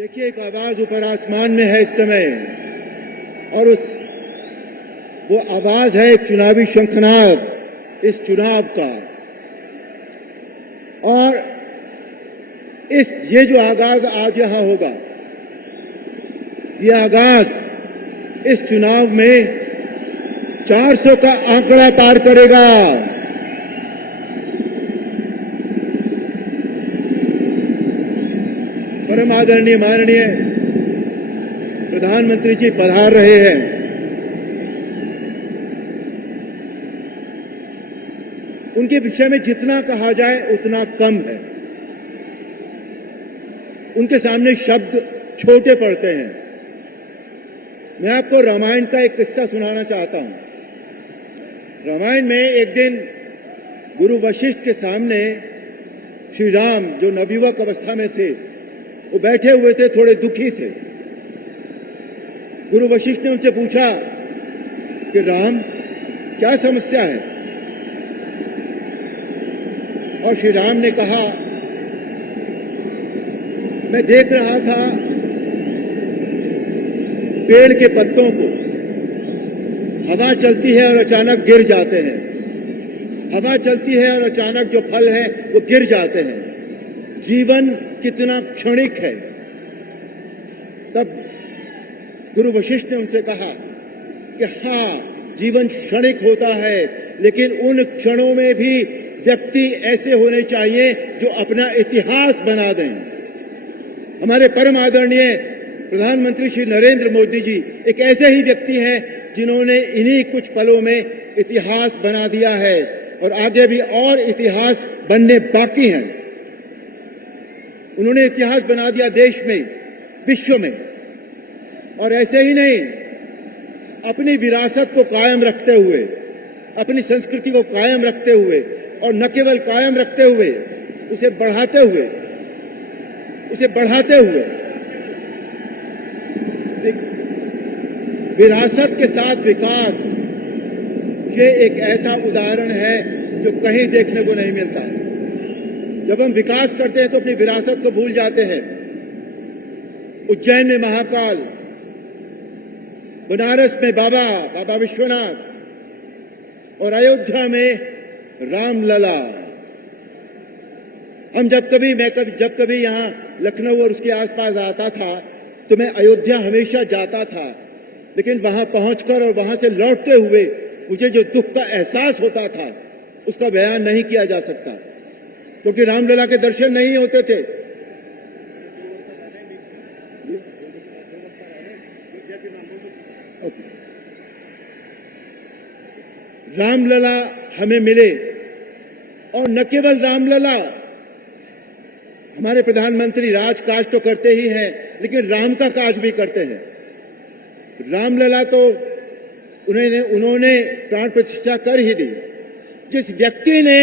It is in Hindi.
देखिए, एक आवाज ऊपर आसमान में है इस समय, और वो आवाज है एक चुनावी शंखनाद इस चुनाव का। और ये जो आगाज आज यहां होगा, ये आगाज इस चुनाव में 400 का आंकड़ा पार करेगा। परम आदरणीय माननीय प्रधानमंत्री जी पधार रहे हैं। उनके विषय में जितना कहा जाए उतना कम है। उनके सामने शब्द छोटे पड़ते हैं। मैं आपको रामायण का एक किस्सा सुनाना चाहता हूं। रामायण में एक दिन गुरु वशिष्ठ के सामने श्री राम, जो नवयुवक अवस्था में थे, वो बैठे हुए थे, थोड़े दुखी थे। गुरु वशिष्ठ ने उनसे पूछा कि राम, क्या समस्या है? और श्री राम ने कहा, मैं देख रहा था पेड़ के पत्तों को, हवा चलती है और अचानक गिर जाते हैं। हवा चलती है और अचानक जो फल है वो गिर जाते हैं। जीवन कितना क्षणिक है। तब गुरु वशिष्ठ ने उनसे कहा कि हाँ, जीवन क्षणिक होता है, लेकिन उन क्षणों में भी व्यक्ति ऐसे होने चाहिए जो अपना इतिहास बना दें। हमारे परम आदरणीय प्रधानमंत्री श्री नरेंद्र मोदी जी एक ऐसे ही व्यक्ति हैं जिन्होंने इन्हीं कुछ पलों में इतिहास बना दिया है, और आगे भी और इतिहास बनने बाकी हैं। उन्होंने इतिहास बना दिया देश में, विश्व में। और ऐसे ही नहीं, अपनी विरासत को कायम रखते हुए, अपनी संस्कृति को कायम रखते हुए, और न केवल कायम रखते हुए, उसे बढ़ाते हुए विरासत के साथ विकास, ये एक ऐसा उदाहरण है जो कहीं देखने को नहीं मिलता। जब हम विकास करते हैं तो अपनी विरासत को भूल जाते हैं। उज्जैन में महाकाल, बनारस में बाबा विश्वनाथ, और अयोध्या में रामलला। जब कभी यहां लखनऊ और उसके आसपास आता था तो मैं अयोध्या हमेशा जाता था, लेकिन वहां पहुंचकर और वहां से लौटते हुए मुझे जो दुख का एहसास होता था उसका बयान नहीं किया जा सकता, क्योंकि रामलला के दर्शन नहीं होते थे। रामलला हमें मिले, और न केवल रामलला, हमारे प्रधानमंत्री राजकाज तो करते ही हैं, लेकिन राम का काज भी करते हैं। रामलला तो उन्होंने प्राण प्रतिष्ठा कर ही दी। जिस व्यक्ति ने